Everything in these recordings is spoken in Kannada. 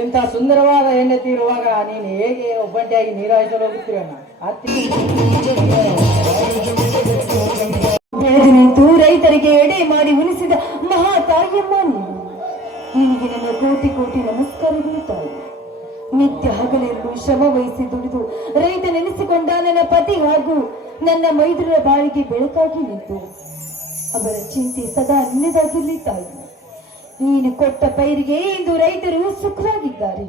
ಇಂಥ ಸುಂದರವಾದ ಹೆಂಡತಿ ಇರುವಾಗ ನೀನು ಹೇಗೆ ಒಬ್ಬಂಟಿಯಾಗಿ ನೀರಾಯಿಸಲು ಹೋಗುತ್ತೀರ ನಿಂತು ರೈತರಿಗೆ ಎಡೆ ಮಾಡಿ ಉಣಿಸಿದ ಮಹಾ ತಾಯಿಯಮ್ಮ ನಿನಗೆ ನನ್ನ ಕೋಟಿ ಕೋಟಿ ನಮಸ್ಕಾರಗಳು ತಾಯಿ. ನಿತ್ಯ ಹಗಲಿರುಳು ಶ್ರಮ ವಹಿಸಿ ದುಡಿದು ರೈತ ನೆನೆಸಿಕೊಂಡ ನನ್ನ ಪತಿ ಹಾಗೂ ನನ್ನ ಮೈದುರರ ಬಾಳಿಗೆ ಬೆಳಕಾಗಿ ನಿಂತು ಅವರ ಚಿಂತೆ ಸದಾ ನಿನ್ನದಾಗಿರ್ಲಿ ತಾಯಿ. ನೀನು ಕೊಟ್ಟ ಪೈರಿಗೆ ಇಂದು ರೈತರು ಸುಖವಾಗಿದ್ದಾರೆ.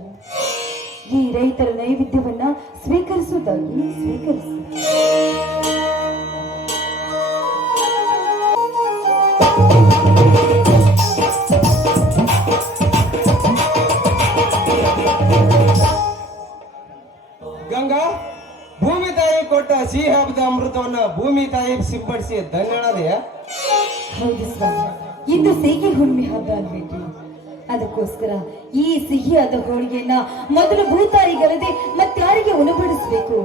ಈ ರೈತರ ನೈವೇದ್ಯವನ್ನ ಸ್ವೀಕರಿಸುವುದಾಗಿ ಸ್ವೀಕರಿಸು. ಗಂಗಾ, ಭೂಮಿ ತಾಯಿ ಕೊಟ್ಟ ಸಿಹಿ ಹಬ್ಬದ ಅಮೃತವನ್ನ ಭೂಮಿ ತಾಯಿ ಸಿಂಪಡಿಸಿ ಧನ್ಯಳದೆಯ. ಹೌದು ಸ್ವಾಮಿ, ಇಂದು ಸಿಹಿ ಹುಣ್ಣಿಮೆ ಹಬ್ಬ ಅಲ್ವೇನ್ರಿ? ಅದಕ್ಕೋಸ್ಕರ ಈ ಸಿಹಿಯಾದ ಹೋಳಿಗೆಯನ್ನ ಮೊದಲು ಭೂತಾಯಿಗಲ್ಲದೆ ಮತ್ತಾರಿಗೆ ಉಣಬಡಿಸಬೇಕು.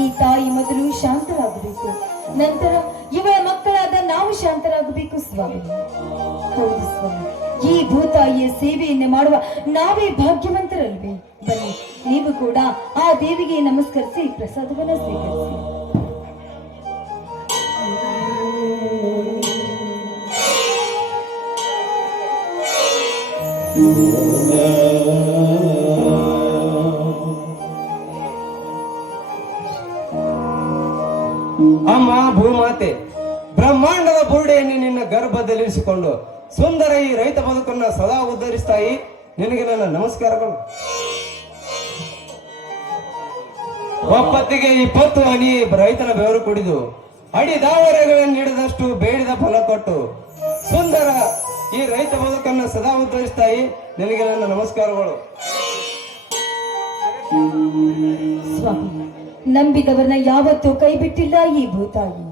ಈ ತಾಯಿ ಮೊದಲು ಶಾಂತರಾಗಬೇಕು, ನಂತರ ಇವಳ ಮಕ್ಕಳಾದ ನಾವು ಶಾಂತರಾಗಬೇಕು ಸ್ವಾಮಿ. ಹೌದು ಸ್ವಾಮಿ, ಈ ಭೂತಾಯಿಯ ಸೇವೆಯನ್ನು ಮಾಡುವ ನಾವೇ ಭಾಗ್ಯವಂತರಲ್ವೇ? ಬನ್ನಿ, ನೀವು ಕೂಡ ಆ ದೇವಿಗೆ ನಮಸ್ಕರಿಸಿ ಪ್ರಸಾದವನ್ನು ಸ್ವೀಕರಿಸಿ. ಅಮ್ಮ ಭೂಮಾತೆ, ಬ್ರಹ್ಮಾಂಡದ ಬುರುಡೆಯನ್ನು ನಿನ್ನ ಗರ್ಭದಲ್ಲಿರಿಸಿಕೊಂಡು ಸುಂದರ ಈ ರೈತ ಬದುಕನ್ನ ಸದಾ ಉದ್ಧರಿಸ್ತಾಯಿ. ನಿನಗೆ ನನ್ನ ನಮಸ್ಕಾರಗಳು. ಒಪ್ಪತ್ತಿಗೆ 20 ಹನಿ ರೈತನ ಬೆವರು ಕುಡಿದು ಅಡಿ ದಾವರೆಗಳನ್ನು ನೀಡಿದಷ್ಟು ಬೇಡಿದ ಫಲ ಕೊಟ್ಟು ಸುಂದರ ಈ ರೈತ ಬದುಕನ್ನ ಸದಾ ಉದ್ಧರಿಸ್ತಾಯಿ. ನಿನಗೆ ನನ್ನ ನಮಸ್ಕಾರಗಳು. ಸ್ವಾಮಿ, ನಂಬಿದವರನ್ನ ಯಾವತ್ತೂ ಕೈ ಬಿಟ್ಟಿಲ್ಲ ಈ ಭೂತಾಯಿ.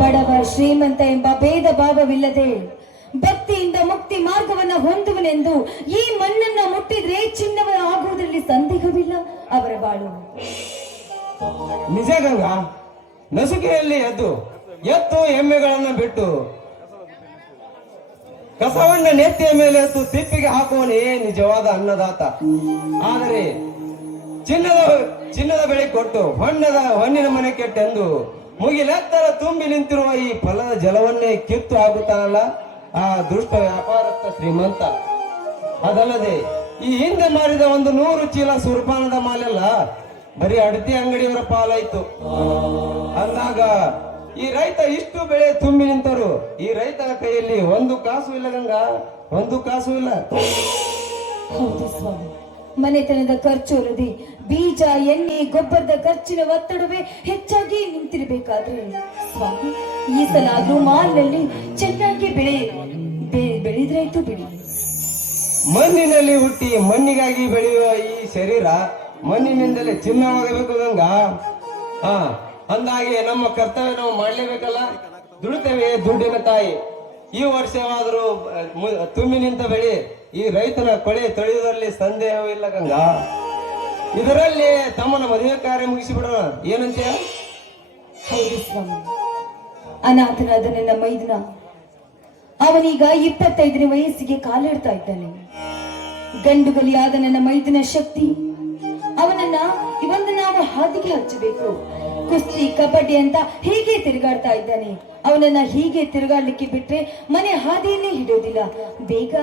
ಬಡವ ಶ್ರೀಮಂತ ಎಂಬ ಭೇದ ಭಾವವಿಲ್ಲದೆ ಭಕ್ತಿಯಿಂದ ಮುಕ್ತಿ ಮಾರ್ಗವನ್ನ ಹೊಂದುವನೆಂದು ಈ ಮಣ್ಣನ್ನ ಮುಟ್ಟಿದ್ರೆ ಚಿನ್ನವ ಆಗುವುದರಲ್ಲಿ ಸಂದೇಹವಿಲ್ಲ ಅವರ ಬಾಳು. ನಿಜ ಗಂಗಾ, ನಸುಕೆಯಲ್ಲಿ ಎತ್ತು ಎಮ್ಮೆಗಳನ್ನ ಬಿಟ್ಟು ಕಸವನ್ನ ನೆತ್ತಿಯ ಮೇಲೆ ಎತ್ತು ತಿಪ್ಪಿಗೆ ಹಾಕುವನೇ ನಿಜವಾದ ಅನ್ನದಾತ. ಆದರೆ ಚಿನ್ನದ ಬೆಳೆ ಕೊಟ್ಟು ಹೊನ್ನಿನ ಮನೆ ಕೆಟ್ಟೆಂದು ಮುಗಿಲೆತ್ತರ ತುಂಬಿ ನಿಂತಿರುವ ಈ ಫಲದ ಜಲವನ್ನೇ ಕಿತ್ತು ಹಾಕುತ್ತಾನಲ್ಲ ಆ ದುಷ್ಟ ವ್ಯಾಪಾರಸ್ಥ ಶ್ರೀಮಂತ. ಅದಲ್ಲದೆ ಈ ಹಿಂದೆ ಮಾರಿದ 100 ಚೀಲ ಸುರ್ಪಾನದ ಮಾಲೆಲ್ಲ ಬರೀ ಅಡತಿ ಅಂಗಡಿಯವರ ಪಾಲಾಯ್ತು. ಅಂದಾಗ ಈ ರೈತ ಇಷ್ಟು ಬೆಳೆ ತುಂಬಿ ನಿಂತರು ಈ ರೈತನ ಕೈಯಲ್ಲಿ 1 ಕಾಸು ಇಲ್ಲ ಗಂಗಾ, 1 ಕಾಸು ಇಲ್ಲ. ಹೌದು ಸ್ವಾಮಿ, ಮನೆತನದ ಖರ್ಚು ಅಲ್ಲದೆ ಬೀಜ ಎಣ್ಣೆ ಗೊಬ್ಬರದ ಖರ್ಚಿನ ಒತ್ತಡವೇ ಹೆಚ್ಚಾಗಿ ನಿಂತಿರಬೇಕಾದ್ರೆ ಸ್ವಾಮಿ, ಈ ಸಲ ಆದ್ರೂ ಮಾಲಿನಲ್ಲಿ ಚೆನ್ನಾಗಿ ಬೆಳೆದ್ರಾಯ್ತು ಬಿಡಿ. ಮಣ್ಣಿನಲ್ಲಿ ಹುಟ್ಟಿ ಮಣ್ಣಿಗಾಗಿ ಬೆಳೆಯುವ ಈ ಶರೀರ ಮಣ್ಣಿನಿಂದಲೇ ಚಿನ್ನವಾಗಬೇಕು ಗಂಗಾ. ಅಂದಾಗೆ ನಮ್ಮ ಕರ್ತವ್ಯ ನಾವು ಮಾಡ್ಲೇಬೇಕಲ್ಲ. ದುಡಿತೇವೆ ದುಡ್ಡಿನ ತಾಯಿ. ಈ ವರ್ಷವಾದರೂ ತುಂಬಿ ನಿಂತ ಬೆಳೆ ಈ ರೈತನ ಕೊಳೆ ತೊಳೆಯುವುದರಲ್ಲಿ ಸಂದೇಹವಿಲ್ಲ ಗಂಗಾ. ಇದರಲ್ಲಿ ತಮ್ಮನ ಮದುವೆ ಕಾರ್ಯ ಮುಗಿಸಿಬಿಡೋಣ, ಏನಂತೀಯ? ಹೌದು ಸ್ವಾಮಿ, ಅನಾಥನಾದ ನನ್ನ ಮೈದುನ ಅವನೀಗ 25ನೇ ವಯಸ್ಸಿಗೆ ಕಾಲಿಡ್ತಾ ಇದ್ದಾನೆ. ಗಂಡುಗಲಿಯಾದ ನನ್ನ ಮೈದುನ ಶಕ್ತಿ ಅವನನ್ನ ಇವತ್ತು ನಾವು ಹಾದಿಗೆ ಹಚ್ಚಬೇಕು. ಕುಸ್ತಿ ಕಬಡ್ಡಿ ಅಂತ ಹೀಗೆ ತಿರುಗಾಡ್ತಾ ಇದ್ದಾನೆ. ಅವನನ್ನ ಹೀಗೆ ತಿರುಗಾಡ್ಲಿಕ್ಕೆ ಬಿಟ್ರೆ ಮನೆ ಹಾದಿಯನ್ನೇ ಹಿಡಿಯೋದಿಲ್ಲ. ಬೇಗ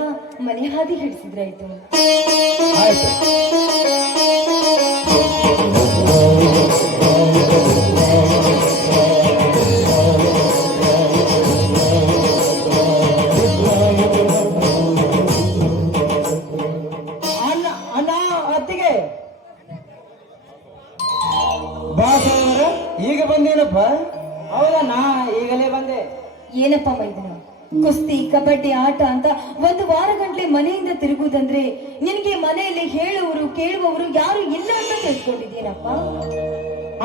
ಮನೆ ಹಾದಿ ಹಿಡಿಸಿದ್ರಾಯ್ತು. ಈಗ ಬಂದೇನಪ್ಪ? ಹೌದಣ್ಣ, ಈಗಲೇ ಬಂದೆ. ಏನಪ್ಪ ಮೈದನ, ಕುಸ್ತಿ ಕಬಡ್ಡಿ ಆಟ ಅಂತ 1 ವಾರ ಗಂಟ್ಲೆ ಮನೆಯಿಂದ ತಿರುಗುವುದಂದ್ರೆ ನಿನಗೆ ಮನೆಯಲ್ಲಿ ಹೇಳುವರು ಕೇಳುವವರು ಯಾರು ಇಲ್ಲ ಅಂತ ತಿಳ್ಕೊಂಡಿದ್ದೀನಪ್ಪ.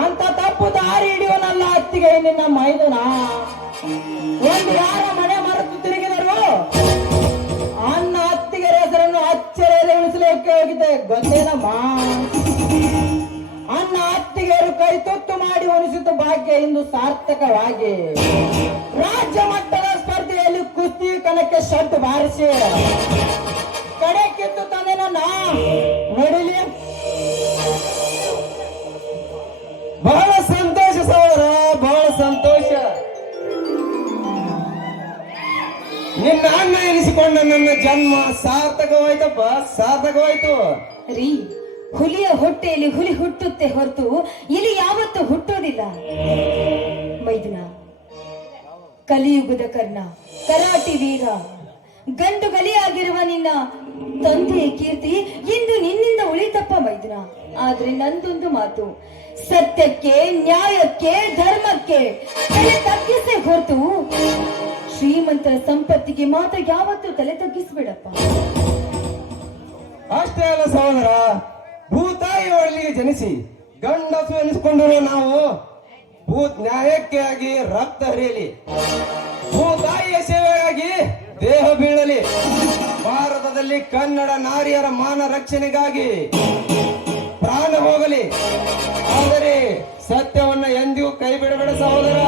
ಅಂತ ತಪ್ಪು ದಾರಿ ಹಿಡಿಯೋನಲ್ಲ ಅತ್ತಿಗೆ ನಿನ್ನ ಮೈದನ. 1 ವಾರ ಮನೆ ಮರೆತು ತಿರುಗಿದರು ಅನ್ನ ಅತ್ತಿಗೆ ಹೆಸರನ್ನು ಅಚ್ಚರಿಯಲ್ಲಿ ಉಳಿಸಲಿಕ್ಕೆ ಹೋಗಿದೆ ಗೊತ್ತೇನಮ್ಮ. ಅನ್ನ ಅತ್ತಿಗೆಯರು ಕೈ ತುತ್ತು ಮಾಡಿ ಉಣಿಸಿದ ಭಾಗ್ಯ ಇಂದು ಸಾರ್ಥಕವಾಗಿ ರಾಜ್ಯ ಮಟ್ಟದ ಸ್ಪರ್ಧೆಯಲ್ಲಿ ಕುಸ್ತಿ ಕಣಕ್ಕೆ ಶರ್ಟ್ ಬಾರಿಸಿ ಕಡೆ ಕಿತ್ತು ತಂದೆ ನನ್ನ ನೋಡಿಲಿ. ಬಹಳ ಸಂತೋಷ ಸಹೋದರ, ಬಹಳ ಸಂತೋಷ. ನಿನ್ನ ಅಣ್ಣ ಎನಿಸಿಕೊಂಡ ನನ್ನ ಜನ್ಮ ಸಾರ್ಥಕವಾಯ್ತಪ್ಪ, ಸಾರ್ಥಕವಾಯ್ತು. ರೀ, ಹುಲಿಯ ಹೊಟ್ಟೆಯಲ್ಲಿ ಹುಲಿ ಹುಟ್ಟುತ್ತೆ ಹೊರತು ಇಲ್ಲಿ ಯಾವತ್ತೂ ಹುಟ್ಟೋದಿಲ್ಲ. ಮೈದುನ, ಕಲಿಯುಗದ ಕರ್ಣ, ಕರಾಟಿ ವೀರ, ಗಂಡು ಗಲಿಯಾಗಿರುವ ನಿನ್ನ ತಂದೆಯ ಕೀರ್ತಿ ಇಂದು ನಿನ್ನಿಂದ ಉಳಿತಪ್ಪ ಮೈದುನ. ಆದ್ರೆ ನಂದೊಂದು ಮಾತು, ಸತ್ಯಕ್ಕೆ, ನ್ಯಾಯಕ್ಕೆ, ಧರ್ಮಕ್ಕೆ ತಲೆ ತಗ್ಗಿಸೇ ಹೊರತು ಶ್ರೀಮಂತರ ಸಂಪತ್ತಿಗೆ ಮಾತ್ರ ಯಾವತ್ತೂ ತಲೆ ತಗ್ಗಿಸ್ಬೇಡಪ್ಪ. ಅಷ್ಟೇ ಅಲ್ಲ ಸಹೋದರ, ಭೂತಾಯಿ ಒಳಗೆ ಜನಿಸಿ ಗಂಡಸು ಎನಿಸಿಕೊಂಡರು ನಾವು ನ್ಯಾಯಕ್ಕೆ ಆಗಿ ರಕ್ತ ಹರಿಯಲಿ, ಭೂತಾಯಿಯ ಸೇವೆಗಾಗಿ ದೇಹ ಬೀಳಲಿ, ಭಾರತದಲ್ಲಿ ಕನ್ನಡ ನಾರಿಯರ ಮಾನ ರಕ್ಷಣೆಗಾಗಿ ಪ್ರಾಣ ಹೋಗಲಿ. ಆದರೆ ಸತ್ಯವನ್ನ ಎಂದಿಗೂ ಕೈ ಬಿಡಬೇಡ ಸಹೋದರ.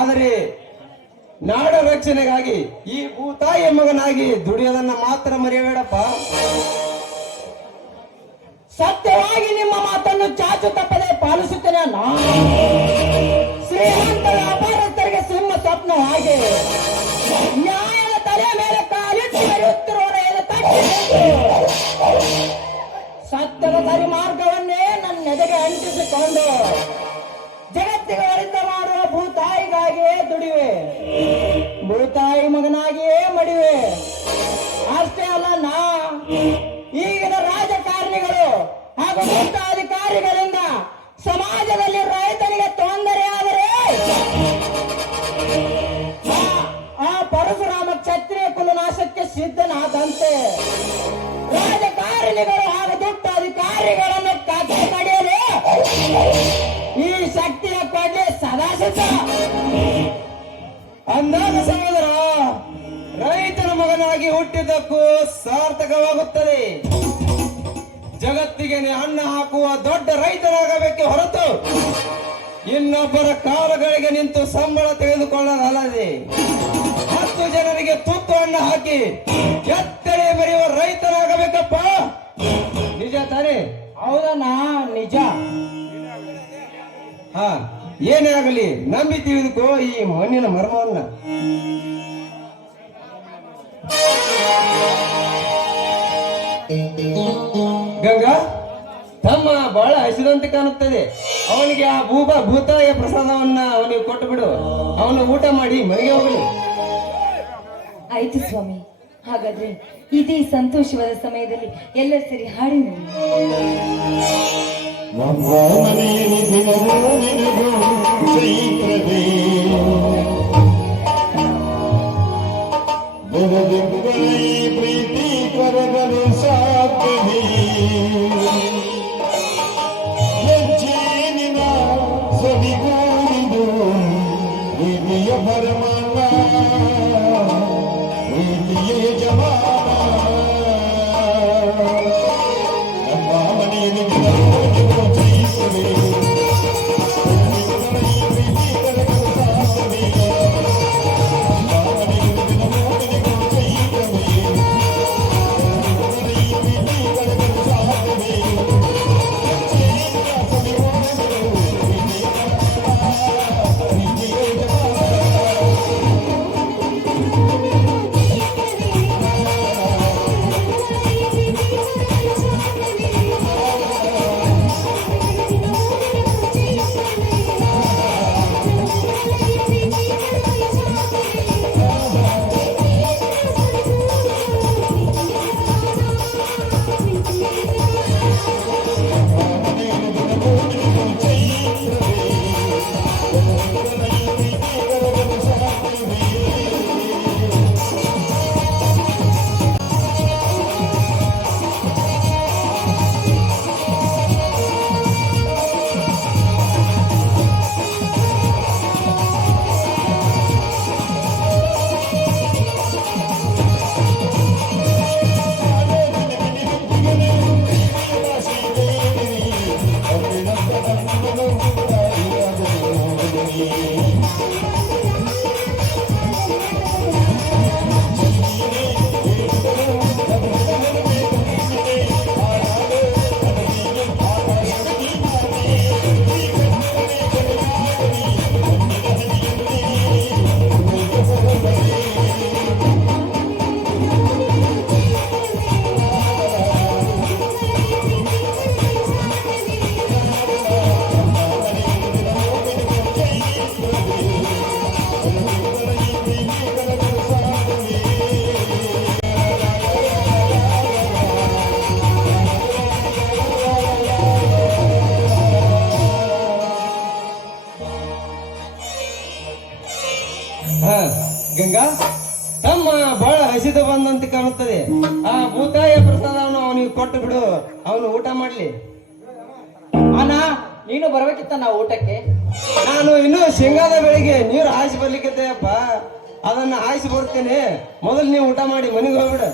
ಆದರೆ ನಾಡ ರಕ್ಷಣೆಗಾಗಿ ಈ ಭೂತಾಯಿಯ ಮಗನಾಗಿ ದುಡಿಯೋದನ್ನ ಮಾತ್ರ ಮರೆಯಬೇಡಪ್ಪ. ಸತ್ಯವಾಗಿ ನಿಮ್ಮ ಮಾತನ್ನು ಚಾಚು ತಪ್ಪದೆ ಪಾಲಿಸುತ್ತೇನೆ. ಶ್ರೀಮಂತರ ಅಪಾರಸ್ಥರಿಗೆ ಸಿಂಹ ಸ್ವಪ್ನ ಹಾಗೆ ನ್ಯಾಯದ ತಲೆ ಮೇಲೆ ಕಾಲಿಟ್ಟು ಮೆರೆಯುತ್ತಿರುವವರ ಸತ್ಯದ ಸರಿ ಮಾರ್ಗವನ್ನೇ ನನ್ನ ಎದೆಗೆ ಅಂಟಿಸಿಕೊಂಡು ಜಗತ್ತಿಗೆ ಒಳಿತ ಮಾಡುವ ಭೂತಾಯಿಗಾಗಿಯೇ ದುಡಿವೆ, ಭೂತಾಯಿ ಮಗನಾಗಿಯೇ ಮಡಿವೆ. ಅಷ್ಟೇ ಅಲ್ಲ, ಈಗಿನ ರಾಜಕಾರಣಿಗಳು ಹಾಗೂ ಮುಕ್ತ ಅಧಿಕಾರಿಗಳಿಂದ ಸಮಾಜದಲ್ಲಿ ರೈತನಿಗೆ ತೊಂದರೆಯಾದರೆ ಆ ಪರಶುರಾಮ ಕ್ಷತ್ರಿಯ ಕುಲನಾಶಕ್ಕೆ ಸಿದ್ಧನಾದಂತೆ ರಾಜಕಾರಣಿಗಳು ಹಾಗೂ ದುಷ್ಟ ಅಧಿಕಾರಿಗಳನ್ನು ಕಥೆ ಪಡೆಯಲು ಈ ಶಕ್ತಿಯ ಕೊಡ್ಲಿ ಸದಾ ಸಿದ್ಧ. ಅಂದಾಗ ಸಹೋದರ, ರೈತನ ಮಗನಾಗಿ ಹುಟ್ಟಿದ್ದಕ್ಕೂ ಸಾರ್ಥಕವಾಗುತ್ತದೆ. ಜಗತ್ತಿಗೆ ಅನ್ನ ಹಾಕುವ ದೊಡ್ಡ ರೈತನಾಗಬೇಕೆ ಹೊರತು ಇನ್ನೊಬ್ಬರ ಕಾಲಗಳಿಗೆ ನಿಂತು ಸಂಬಳ ತೆಗೆದುಕೊಳ್ಳದಲ್ಲದೆ 10 ಜನರಿಗೆ ತುತ್ತು ಅನ್ನ ಹಾಕಿ ಎತ್ತಡೆ ಬರೆಯುವ ರೈತನಾಗಬೇಕಪ್ಪ. ನಿಜ ತಾನೇ? ಹೌದಣ್ಣ, ನಿಜ. ಹಾ, ಏನೇ ಆಗಲಿ ನಂಬಿ ತಿಳಿದುಕೋ ಈ ಮಣ್ಣಿನ ಮರ್ಮವನ್ನ. ಗಂಗಾ, ತಮ್ಮ ಬಹಳ ಹಸಿದಂತೆ ಕಾಣುತ್ತದೆ. ಅವನಿಗೆ ಆ ಭೂತಾಯ ಪ್ರಸಾದವನ್ನ ಅವನಿಗೆ ಕೊಟ್ಟು ಬಿಡು. ಅವನು ಊಟ ಮಾಡಿ ಮನೆಗೆ ಹೋಗಲಿ. ಆಯ್ತು ಸ್ವಾಮಿ. ಹಾಗಾದ್ರೆ ಇದೇ ಸಂತೋಷವಾದ ಸಮಯದಲ್ಲಿ ಎಲ್ಲರೂ ಸರಿ ಹಾಡಿನ ಪ್ರೀತಿ ಕರಗಲು ಸಾಧ್ಯವೇ? ಹೆಜ್ಜೇನಿನ ಸವಿಗೂಡಿದು ಪ್ರೀತಿಯ ಪರಮಾನ, ಪ್ರೀತಿಯ ಯಜಮಾನ. ನಮ್ಮ ಮನೆಯಲ್ಲಿ ಜಯಿಸುವೆ, ಪ್ರೀತಿ ಕರಗಲು ಸಾಧ್ಯವೇ? ನಮ್ಮ ಮನೆಯಲ್ಲಿ ಇರ್ತದೆ. ಆ ಭೂತಾಯ ಪ್ರಸಾದವನ್ನು ಅವನಿಗೆ ಕೊಟ್ಟು ಬಿಡು, ಅವನು ಊಟ ಮಾಡ್ಲಿ. ಅಣ್ಣ ನೀನು ಬರ್ಬೇಕಿತ್ತ ನಾವು ಊಟಕ್ಕೆ. ನಾನು ಇನ್ನು ಶೇಂಗಾದ ಬೆಳಿಗ್ಗೆ ನೀರು ಹಾಯಿಸಿ ಬರ್ಲಿಕ್ಕಿದ್ದೆಯಪ್ಪ, ಅದನ್ನ ಹಾಯಿಸಿ ಬರ್ತೇನೆ. ಮೊದಲು ನೀವು ಊಟ ಮಾಡಿ ಮನೆಗೆ ಹೋಗ್ಬಿಡ.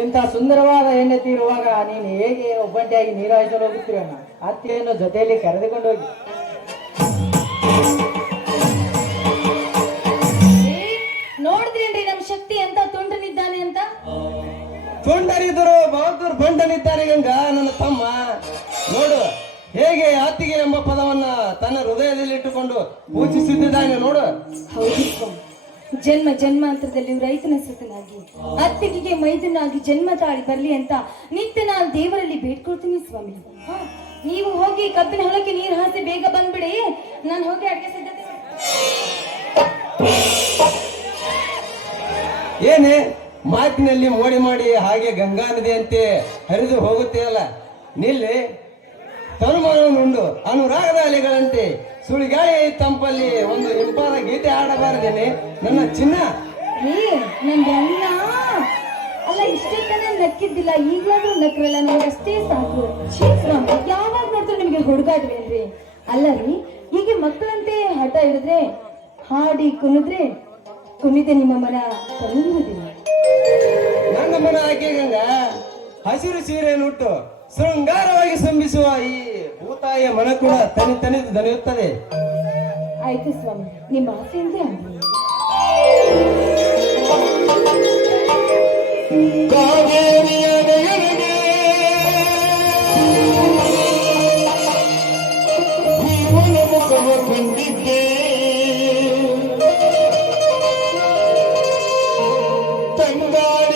ಇಂಥ ಸುಂದರವಾದ ಹೆಂಡತಿ ಇರುವಾಗ ನೀನು ಹೇಗೆ ಒಬ್ಬಂಟಿಯಾಗಿ ನೀರು ಹಾಯಿಸಲು ಹೋಗುತ್ತೀರ ಅಣ್ಣ? ಅತ್ತೆಯನ್ನು ಜೊತೆಯಲ್ಲಿ ಕರೆದುಕೊಂಡು ಹೋಗಿ. ನೋಡಿದ್ರೇನ್ರಿ ನಮ್ ಶಕ್ತಿ ಎಂತ ತುಂಡನಿದ್ದಾನೆ ಅಂತ. ತುಂಡರಿದ್ದರು ಬಹದ್ದೂರ್ ಬಂಡನಿದ್ದಾನೆ ಗಂಗ ನನ್ನ ತಮ್ಮ. ನೋಡು ಹೇಗೆ ಅತ್ತಿಗೆ ಎಂಬ ಪದವನ್ನ ತನ್ನ ಹೃದಯದಲ್ಲಿ ಇಟ್ಟುಕೊಂಡು ಪೂಜಿಸುತ್ತಿದ್ದಾನೆ ನೋಡು. ಹೌದು ಸ್ವಾಮಿ, ಜನ್ಮ ಜನ್ಮಾಂತರದಲ್ಲಿ ರೈತನ ಸುತನಾಗಿ ಅತ್ತಿಗೆಗೆ ಮೈದನಾಗಿ ಜನ್ಮ ತಾಳಿ ಬರ್ಲಿ ಅಂತ ನಿತ್ಯ ನಾನು ದೇವರಲ್ಲಿ ಬೇಡ್ಕೊಳ್ತೀನಿ ಸ್ವಾಮಿ. ಹಾ, ನೀವು ಹೋಗಿ ಕಬ್ಬಿನ ಹೊಲಕ್ಕೆ ನೀರು ಹಾಸಿ ಬೇಗ ಬಂದ್ಬಿಡಿ, ನಾನು ಹೋಗಿ ಅಡಿಗೆ ಸಿದ್ಧತೆ ಏನೇ ಮಾತಿನಲ್ಲಿ ಮೋಡಿ ಮಾಡಿ ಹಾಗೆ ಗಂಗಾ ನದಿಯಂತೆ ಹರಿದು ಹೋಗುತ್ತೆ ಅಲ್ಲ. ನಿಲ್ಲಿ ತನುಮಾನವನ್ನುಂಡು ಅನುರಾಗದ ಅಲೆಗಳಂತೆ ಸುಳಿಗಾಳಿ ತಂಪಲ್ಲಿ ಒಂದು ಇಂಪಾದ ಗೀತೆ ಆಡಬಾರದೇನೆ ನನ್ನ ಚಿನ್ನ. ನನ್ ಅಣ್ಣ ಅಲ್ಲ, ಇಷ್ಟೇ ತಾನೇ ನಕ್ಕಿದ್ದಿಲ್ಲ, ಈಗಲಾದ್ರೂ ನಕ್ರಲ್ಲ, ನನಗಷ್ಟೇ ಸಾಕು. ಸ್ವಾಮಿ, ಯಾವಾಗ ನೋಡಿದ್ರು ನಿಮ್ಗೆ ಹುಡುಗಾಡ್ವೇನ್ರಿ? ಅಲ್ಲ ರೀ, ಹೀಗೆ ಮಕ್ಕಳಂತೆ ಹಠ ಹಿಡಿದ್ರೆ ಹಾಡಿ ಕುಣಿದೆ ನಿಮ್ಮ ಮನ ತಂದಿರುವುದಿಲ್ಲ. ನನ್ನ ಮನ ಆಕೆ ಗಂಗ ಹಸಿರು ಸೀರೆಯನ್ನುಟ್ಟು ಶೃಂಗಾರವಾಗಿ ಸಂಬಿಸುವ ಈ ಭೂತಾಯ ಮನ ಕೂಡ ತನಿದು ದಣಿಯುತ್ತದೆ. ಆಯ್ತು ಸ್ವಾಮಿ, ನಿಮ್ಮ ಆಸೆಯಿಂದೇ ಆಗ್ಲಿ. ಕಾವೇರಿಯ ನಯನಗೆ ಜೀವನ ಮುಖವ ಕಂಡಿದ್ದೆ, ತಂಗಾಳ